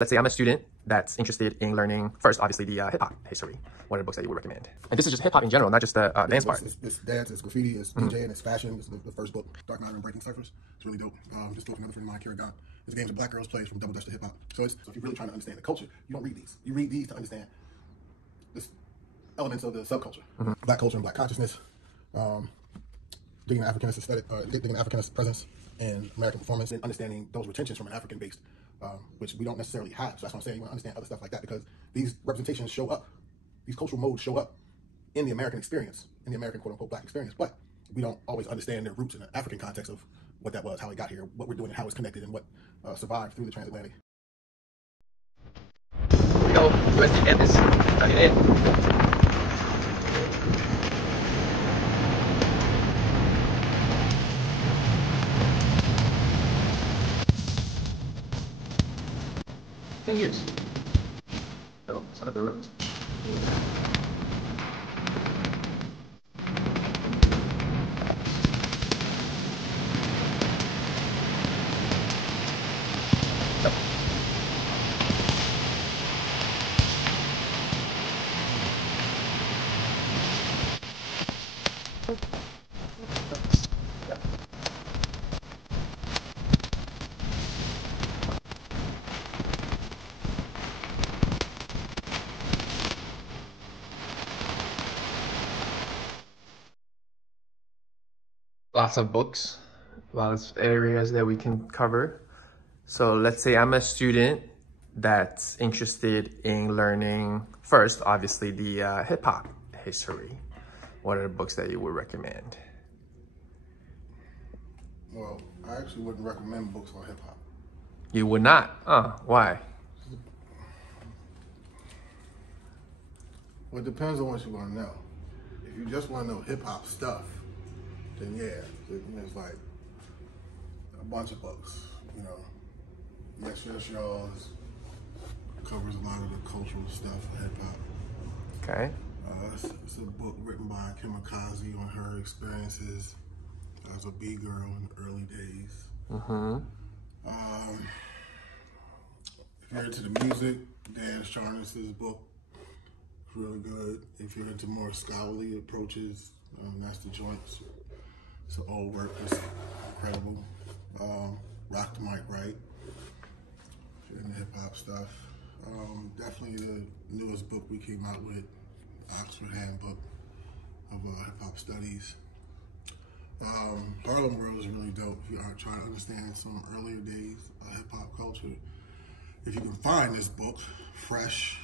Let's say I'm a student that's interested in learning, first, obviously, the hip-hop history. What are the books that you would recommend? And this is just hip-hop in general, not just the dance part. It's dance, it's graffiti, it's DJing, it's fashion. It's the first book, Dark Matter and Breaking Ciphers. It's really dope. This book, another friend of mine, Kira Gant. It's games that black girls play from Double Dutch to hip-hop. So if you're really trying to understand the culture, you don't read these. You read these to understand this elements of the subculture. Black culture and black consciousness, digging the Africanist aesthetic, digging the Africanist presence in American performance, and understanding those retentions from an African-based, which we don't necessarily have. So that's what I'm saying. You want to understand other stuff like that because these representations show up, these cultural modes show up in the American experience, in the American quote-unquote black experience, but we don't always understand their roots in the African context of what that was, how it got here, what we're doing, and how it's connected, and what survived through the transatlantic. Here we go. USD Edmonds. Tuck it in. Years. So, it's one of the roots. Lots of books, lots of areas that we can cover. So let's say I'm a student that's interested in learning, first, obviously, the hip-hop history. What are the books that you would recommend? Well, I actually wouldn't recommend books on hip-hop. You would not? Why? Well, it depends on what you want to know. If you just want to know hip-hop stuff, then yeah, there's like a bunch of books, you know. Yes, Y'all's covers a lot of the cultural stuff of hip-hop. Okay. It's a book written by Kamikaze on her experiences as a B-girl in the early days. If you're into the music, Dan Charnas's book is really good. If you're into more scholarly approaches, that's the Joints. It's an old work, it's incredible. Rock the Mic Right, if you're into hip-hop stuff. Definitely the newest book we came out with, Oxford Handbook of Hip-Hop Studies. Harlem World is really dope if you are trying to understand some earlier days of hip-hop culture. If you can find this book, fresh,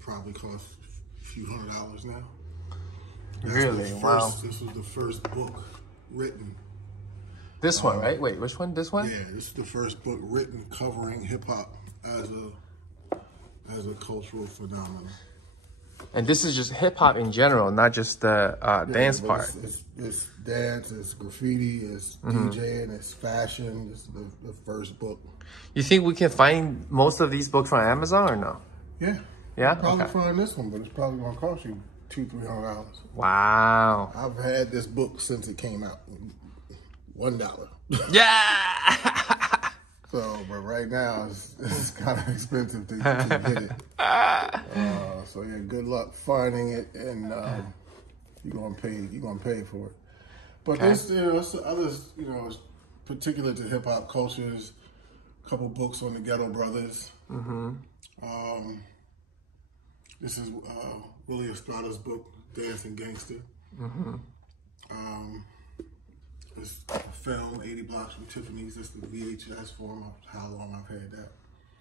probably costs a few $100s now. Really? Wow. This was the first book written. This one, right? Wait, which one? This one? Yeah, this is the first book written covering hip-hop as a cultural phenomenon. And this is just hip-hop in general, not just the dance part. It's dance, it's graffiti, it's DJing, it's fashion. It's the first book. You think we can find most of these books on Amazon or no? Yeah. Yeah? Probably find this one, but it's probably going to cost you $200-300. Wow. I've had this book since it came out. $1. Yeah. So, but right now it's kind of expensive to get it. So yeah, good luck finding it, and you're gonna pay for it. But there's others, particular to hip hop cultures. A couple books on the Ghetto Brothers. This is Willie Estrada's book, Dancing Gangster. It's a film, 80 Blocks from Tiffany's. It's the VHS form of how long I've had that.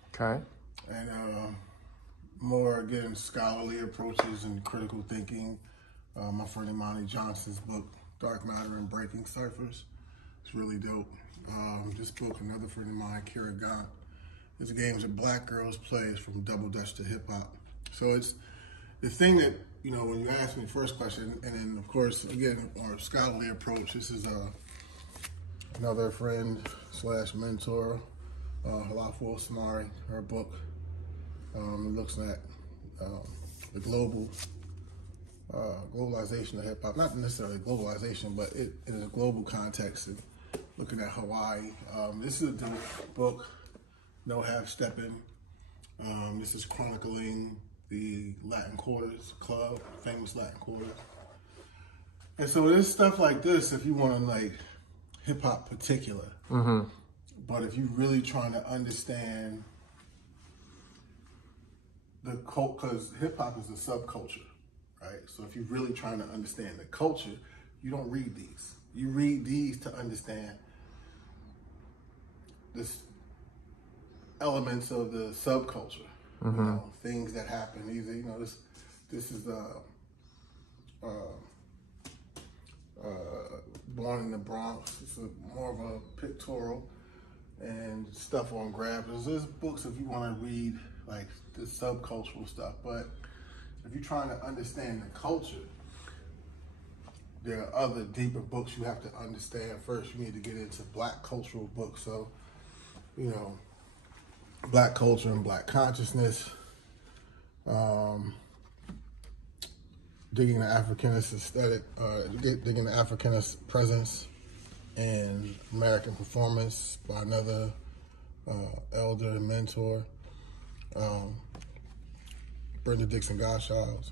Okay. And more, again, scholarly approaches and critical thinking. My friend Imani Johnson's book, Dark Matter and Breaking Ciphers. It's really dope. This book, another friend of mine, Kira Gant. It's games that black girls play from Double Dutch to hip hop. So it's the thing that, when you ask me the first question, and then of course, again, our scholarly approach, this is another friend / mentor, Halaful Samari, her book. It looks at the globalization of hip hop, not necessarily globalization, but it in a global context, and looking at Hawaii. This is a dope book. No Half Stepping. This is chronicling the Latin Quarters Club, famous Latin Quarters. And so there's stuff like this if you want to like hip hop particular. But if you're really trying to understand the cult, because hip hop is a subculture, right? So if you're really trying to understand the culture, you don't read these. You read these to understand this elements of the subculture, you know, things that happen. These are, you know, this is Born in the Bronx. It's more of a pictorial and stuff on grab. There's books if you want to read like the subcultural stuff, but if you're trying to understand the culture, there are other deeper books you have to understand. First, you need to get into Black cultural books. So, you know, Black culture and Black consciousness, digging the Africanist aesthetic, digging the Africanist presence and American performance by another elder and mentor, Brenda Dixon Goshaw's,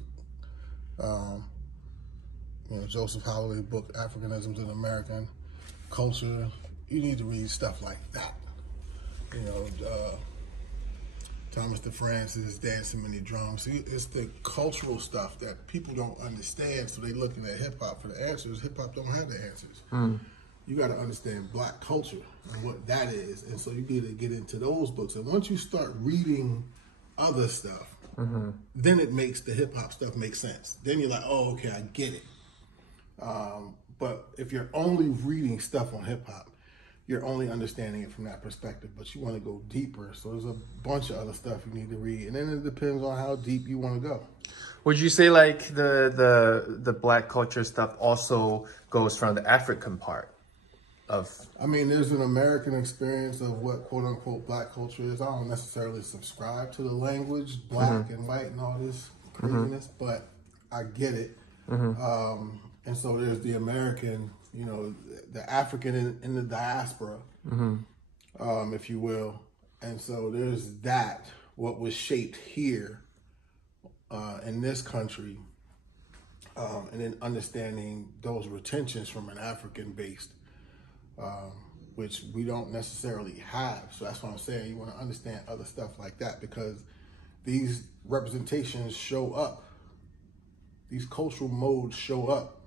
you know, Joseph Holloway's book, Africanisms in American Culture. You need to read stuff like that. You know, Thomas DeFrancis, Dancing Many Drums. See, it's the cultural stuff that people don't understand, so they looking at hip hop for the answers. Hip hop don't have the answers. You got to understand Black culture and what that is, and so you need to get into those books. And once you start reading other stuff, then it makes the hip hop stuff make sense. Then you're like, oh, okay, I get it. But if you're only reading stuff on hip hop, you're only understanding it from that perspective, but you want to go deeper. So there's a bunch of other stuff you need to read, and then it depends on how deep you want to go. Would you say like the Black culture stuff also goes from the African part of? I mean, there's an American experience of what quote unquote Black culture is. I don't necessarily subscribe to the language, Black and white and all this craziness, but I get it. And so there's the American, you know, the African in the diaspora, if you will. And so there's that, what was shaped here in this country, and then understanding those retentions from an African-based, which we don't necessarily have. So that's what I'm saying. You want to understand other stuff like that because these representations show up. These cultural modes show up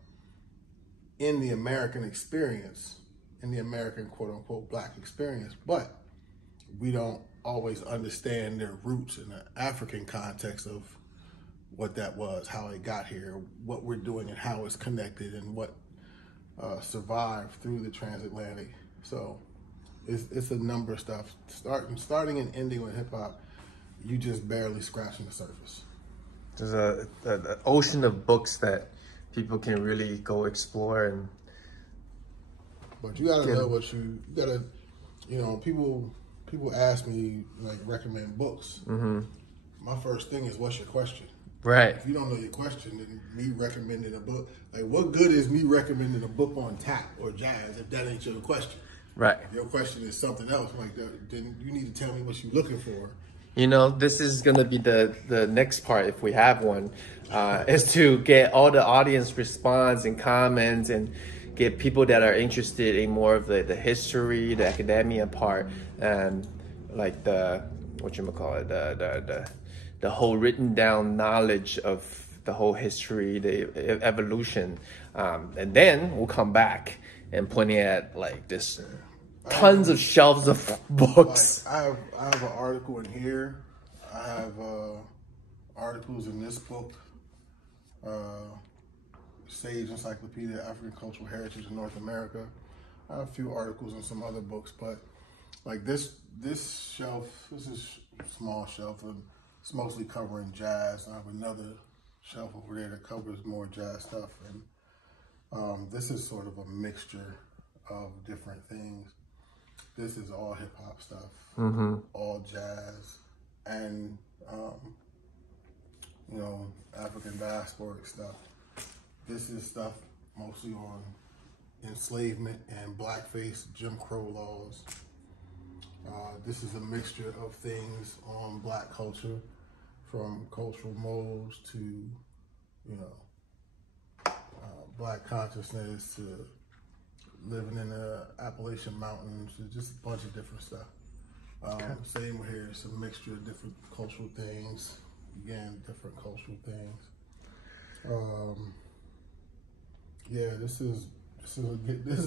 in the American experience, in the American quote-unquote Black experience, but we don't always understand their roots in the African context of what that was, how it got here, what we're doing and how it's connected and what survived through the transatlantic. So it's a number of stuff. Starting and ending with hip hop, you just barely scratching the surface. There's an ocean of books that people can really go explore. And but you gotta know what you gotta, you know, people ask me like recommend books. My first thing is, what's your question? Right. If you don't know your question, then me recommending a book, like what good is me recommending a book on tap or jazz if that ain't your question? Right. If your question is something else like that, then you need to tell me what you're looking for. You know, this is going to be the next part, if we have one, is to get all the audience response and comments and get people that are interested in more of the history, the academia part, and like the whole written down knowledge of the whole history, the evolution. And then we'll come back and pointing at like this tons of shelves of books. Like, I have an article in here. I have articles in this book, Sage Encyclopedia, African Cultural Heritage in North America. I have a few articles in some other books, but like this shelf, this is a small shelf, and it's mostly covering jazz. I have another shelf over there that covers more jazz stuff, and this is sort of a mixture of different things. This is all hip hop stuff, all jazz, and you know, African diasporic stuff. This is stuff mostly on enslavement and blackface, Jim Crow laws. This is a mixture of things on Black culture, from cultural modes to, you know, Black consciousness to living in the Appalachian Mountains, just a bunch of different stuff. Same here, it's a mixture of different cultural things. Again, different cultural things. Yeah, this is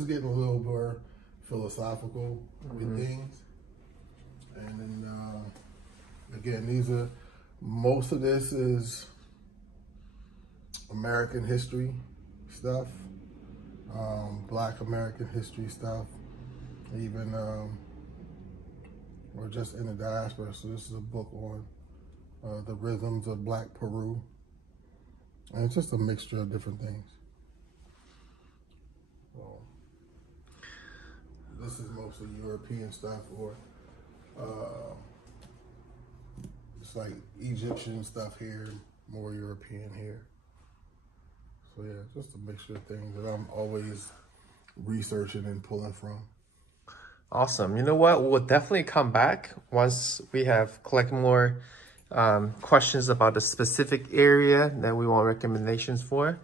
getting a little more philosophical with things. And then again, most of this is American history stuff, Black American history stuff, even or just in the diaspora. So this is a book on the rhythms of Black Peru, and it's just a mixture of different things. So this is mostly European stuff, or it's like Egyptian stuff here, more European here. So yeah, just a mixture of things that I'm always researching and pulling from. Awesome. You know what? We'll definitely come back once we have collect more questions about the specific area that we want recommendations for.